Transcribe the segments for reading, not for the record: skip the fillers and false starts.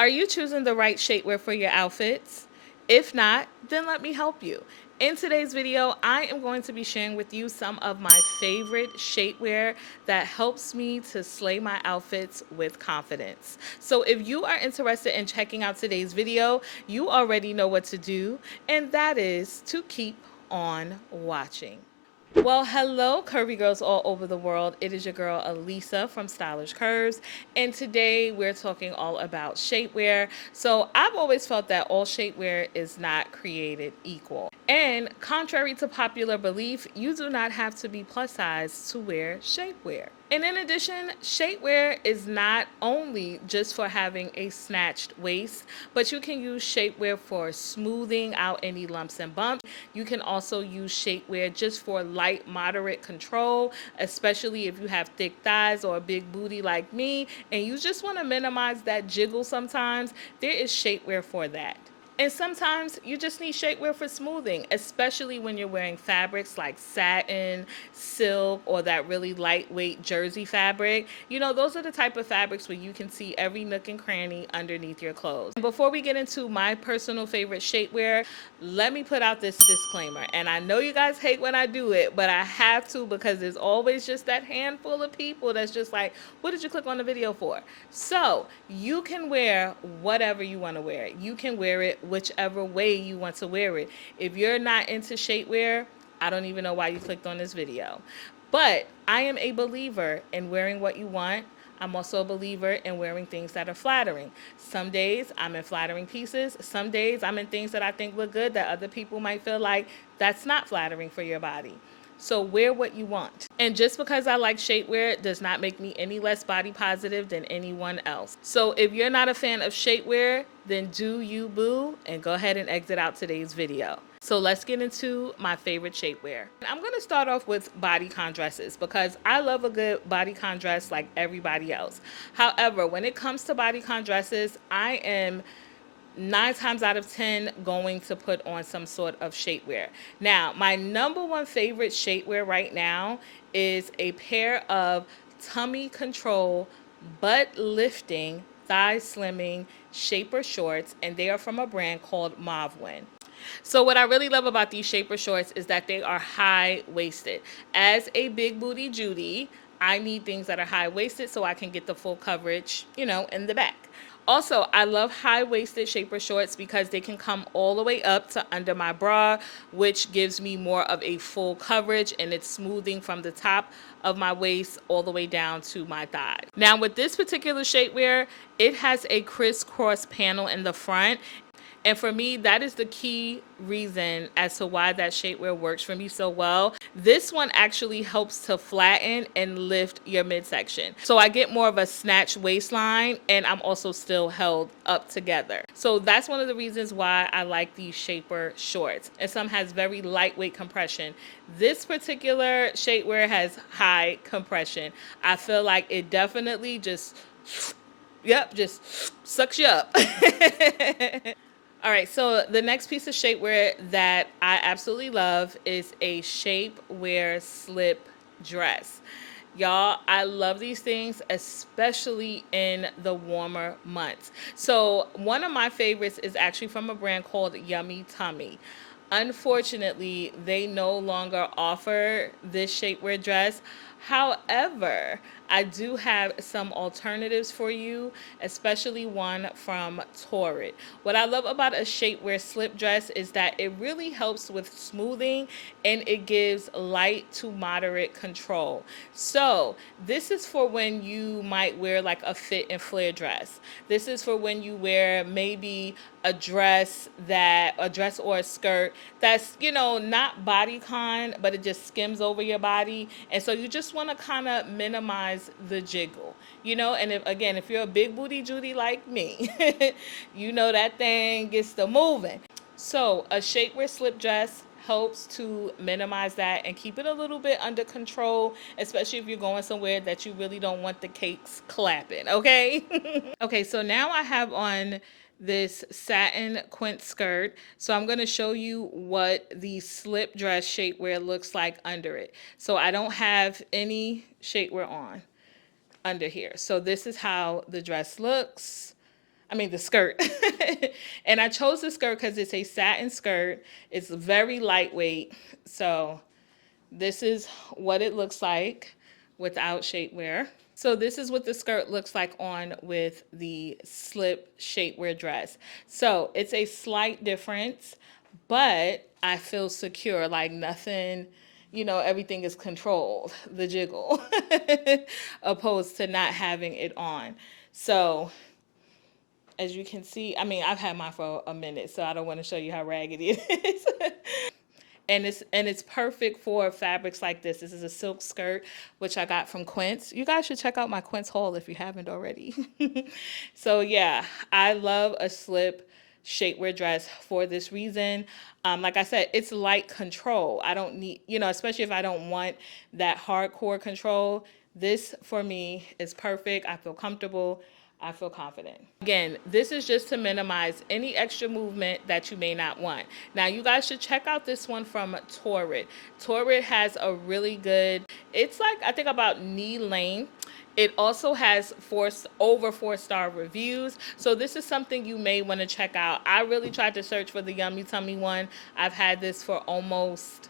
Are you choosing the right shapewear for your outfits? If not, then let me help you. In today's video, I am going to be sharing with you some of my favorite shapewear that helps me to slay my outfits with confidence. So if you are interested in checking out today's video, you already know what to do, and that is to keep on watching. Well, hello, curvy girls all over the world. It is your girl, Elisa from Stylish Curves, and today we're talking all about shapewear. So I've always felt that all shapewear is not created equal. And contrary to popular belief, you do not have to be plus size to wear shapewear. And in addition, shapewear is not only just for having a snatched waist, but you can use shapewear for smoothing out any lumps and bumps. You can also use shapewear just for light, moderate control, especially if you have thick thighs or a big booty like me, and you just want to minimize that jiggle sometimes. There is shapewear for that. And sometimes you just need shapewear for smoothing, especially when you're wearing fabrics like satin, silk, or that really lightweight jersey fabric. You know, those are the type of fabrics where you can see every nook and cranny underneath your clothes. And before we get into my personal favorite shapewear, let me put out this disclaimer. And I know you guys hate when I do it, but I have to because there's always just that handful of people that's just like, what did you click on the video for? So you can wear whatever you want to wear. You can wear it whichever way you want to wear it. If you're not into shapewear, I don't even know why you clicked on this video. But I am a believer in wearing what you want. I'm also a believer in wearing things that are flattering. Some days I'm in flattering pieces. Some days I'm in things that I think look good that other people might feel like that's not flattering for your body. So wear what you want. And just because I like shapewear does not make me any less body positive than anyone else. So if you're not a fan of shapewear, then do you boo, and go ahead and exit out today's video. So let's get into my favorite shapewear. I'm going to start off with bodycon dresses because I love a good bodycon dress like everybody else. However, when it comes to bodycon dresses, I am 9 times out of 10 going to put on some sort of shapewear. Now, my number one favorite shapewear right now is a pair of tummy control, butt lifting, thigh slimming shaper shorts, and they are from a brand called Mauvewind. So what I really love about these shaper shorts is that they are high-waisted. As a big booty Judy, I need things that are high-waisted so I can get the full coverage, you know, in the back. Also, I love high-waisted shaper shorts because they can come all the way up to under my bra, which gives me more of a full coverage, and it's smoothing from the top of my waist all the way down to my thigh. Now, with this particular shapewear, it has a crisscross panel in the front. And for me, that is the key reason as to why that shapewear works for me so well. This one actually helps to flatten and lift your midsection. So I get more of a snatched waistline, and I'm also still held up together. So that's one of the reasons why I like these shaper shorts. And some has very lightweight compression. This particular shapewear has high compression. I feel like it definitely just sucks you up. All right, so the next piece of shapewear that I absolutely love is a Shapewear slip dress. Y'all, I love these things, especially in the warmer months. So one of my favorites is actually from a brand called Yummy Tummy. Unfortunately, they no longer offer this shapewear dress. However, I do have some alternatives for you, especially one from Torrid. What I love about a shapewear slip dress is that it really helps with smoothing and it gives light to moderate control. So this is for when you might wear like a fit and flare dress. This is for when you wear maybe a dress or a skirt that's, you know, not bodycon, but it just skims over your body. And so you just want to kind of minimize the jiggle, you know. And if you're a big booty Judy like me, you know that thing gets to moving. So a shapewear slip dress helps to minimize that and keep it a little bit under control, especially if you're going somewhere that you really don't want the cakes clapping, okay? Okay, so now I have on this satin quint skirt. So I'm going to show you what the slip dress shapewear looks like under it. So I don't have any shapewear on under here. So this is how the dress looks. I mean the skirt. And I chose the skirt because it's a satin skirt. It's very lightweight. So this is what it looks like without shapewear. So this is what the skirt looks like on with the slip shapewear dress. So it's a slight difference, but I feel secure, like nothing, everything is controlled, the jiggle, opposed to not having it on. So as you can see, I mean, I've had mine for a minute, so I don't want to show you how raggedy it is. And it's perfect for fabrics like this. This is a silk skirt, which I got from Quince. You guys should check out my Quince haul if you haven't already. So yeah, I love a slip shapewear dress for this reason. Like I said, it's light control. I don't need, especially if I don't want that hardcore control. This for me is perfect. I feel comfortable. I feel confident. Again, this is just to minimize any extra movement that you may not want. Now, you guys should check out this one from Torrid. Torrid has a really good, it's like, I think about knee length. It also has over 4-star reviews. So this is something you may want to check out. I really tried to search for the Yummy Tummy one. I've had this for almost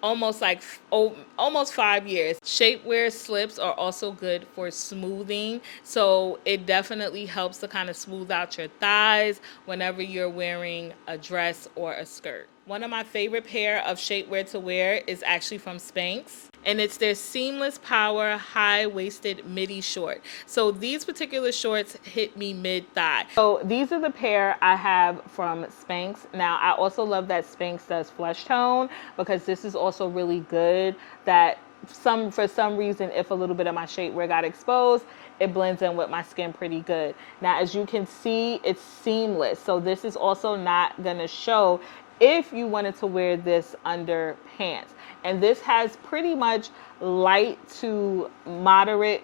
5 years. Shapewear slips are also good for smoothing, so it definitely helps to kind of smooth out your thighs whenever you're wearing a dress or a skirt. One of my favorite pair of shapewear to wear is actually from Spanx, and it's their seamless power high-waisted midi short. So these particular shorts hit me mid-thigh. So these are the pair I have from Spanx. Now I also love that Spanx does flesh tone, because this is also really good that for some reason, if a little bit of my shapewear got exposed, it blends in with my skin pretty good. Now as you can see, it's seamless, so this is also not gonna show if you wanted to wear this under pants. And this has pretty much light to moderate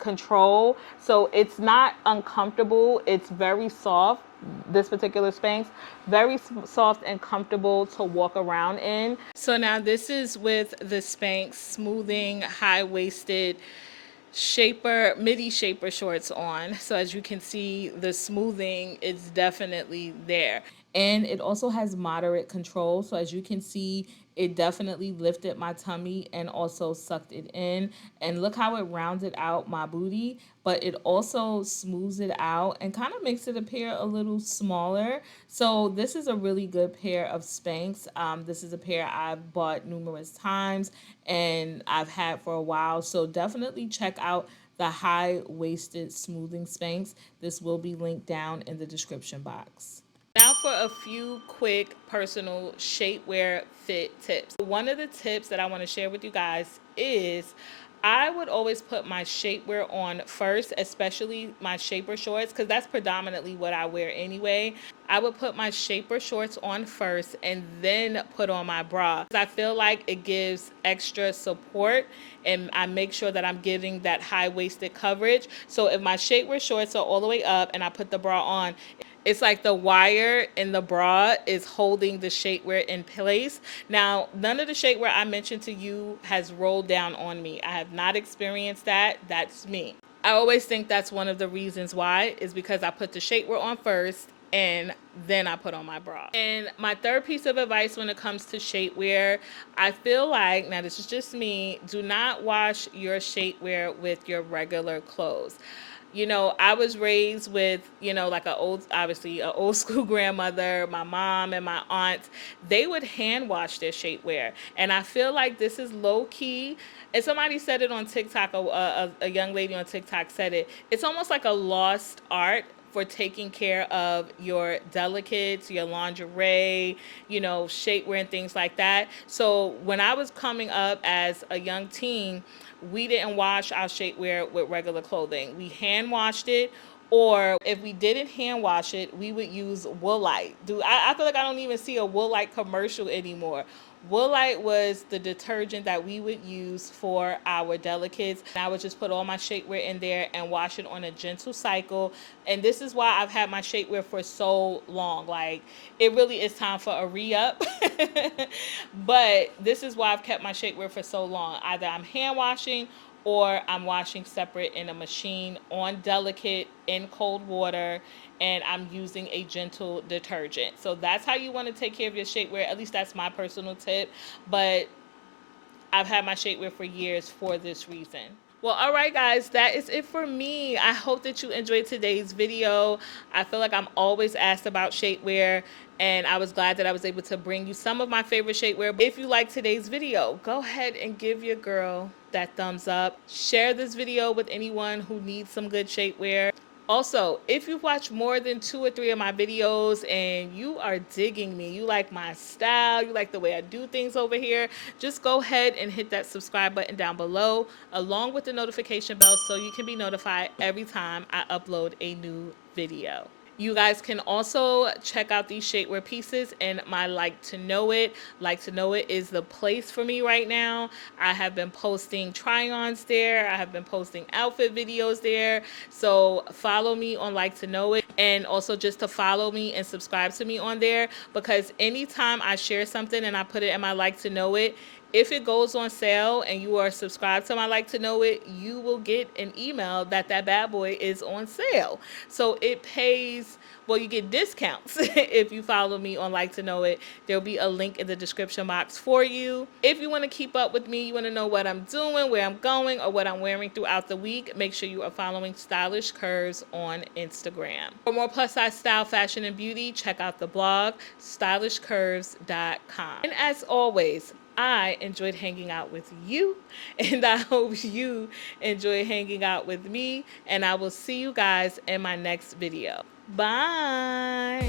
control, so it's not uncomfortable. It's very soft. This particular Spanx, very soft and comfortable to walk around in. So now this is with the Spanx smoothing high-waisted midi shaper shorts on. So as you can see, the smoothing is definitely there. And it also has moderate control. So as you can see, it definitely lifted my tummy and also sucked it in. And look how it rounded out my booty, but it also smooths it out and kind of makes it appear a little smaller. So this is a really good pair of Spanx. This is a pair I've bought numerous times and I've had for a while. So definitely check out the high-waisted smoothing Spanx. This will be linked down in the description box. Now for a few quick personal shapewear fit tips. One of the tips that I want to share with you guys is I would always put my shapewear on first, especially my shaper shorts, because that's predominantly what I wear anyway. I would put my shaper shorts on first and then put on my bra. I feel like it gives extra support and I make sure that I'm giving that high-waisted coverage. So if my shapewear shorts are all the way up and I put the bra on, it's like the wire in the bra is holding the shapewear in place. Now, none of the shapewear I mentioned to you has rolled down on me. I have not experienced that. That's me. I always think that's one of the reasons why, is because I put the shapewear on first and then I put on my bra. And my third piece of advice when it comes to shapewear, I feel like, now this is just me, do not wash your shapewear with your regular clothes. I was raised with, like obviously an old school grandmother, my mom and my aunts. They would hand wash their shapewear. And I feel like this is low key. And somebody said it on TikTok, a young lady on TikTok said it. It's almost like a lost art for taking care of your delicates, your lingerie, shapewear and things like that. So when I was coming up as a young teen, we didn't wash our shapewear with regular clothing. We hand washed it, or if we didn't hand wash it, we would use Woolite. I feel like I don't even see a Woolite commercial anymore. Woolite was the detergent that we would use for our delicates. I would just put all my shapewear in there and wash it on a gentle cycle. And this is why I've had my shapewear for so long. Like, it really is time for a re-up. But this is why I've kept my shapewear for so long. Either I'm hand washing or I'm washing separate in a machine on delicate in cold water, and I'm using a gentle detergent. So that's how you want to take care of your shapewear. At least that's my personal tip. But I've had my shapewear for years for this reason. Well, all right, guys, that is it for me. I hope that you enjoyed today's video. I feel like I'm always asked about shapewear, and I was glad that I was able to bring you some of my favorite shapewear. If you like today's video, go ahead and give your girl that thumbs up. Share this video with anyone who needs some good shapewear. Also, if you've watched more than 2 or 3 of my videos and you are digging me, you like my style, you like the way I do things over here, just go ahead and hit that subscribe button down below along with the notification bell so you can be notified every time I upload a new video. You guys can also check out these shapewear pieces in my Like to Know It. Like to Know It is the place for me right now. I have been posting try-ons there. I have been posting outfit videos there. So follow me on Like to Know It, and also just to follow me and subscribe to me on there, because anytime I share something and I put it in my Like to Know It, if it goes on sale and you are subscribed to my Like to Know It, you will get an email that that bad boy is on sale. So it pays, well, you get discounts if you follow me on Like to Know It. There'll be a link in the description box for you. If you want to keep up with me, you want to know what I'm doing, where I'm going, or what I'm wearing throughout the week, make sure you are following Stylish Curves on Instagram. For more plus size style, fashion, and beauty, check out the blog, stylishcurves.com. And as always, I enjoyed hanging out with you, and I hope you enjoy hanging out with me, and I will see you guys in my next video. Bye.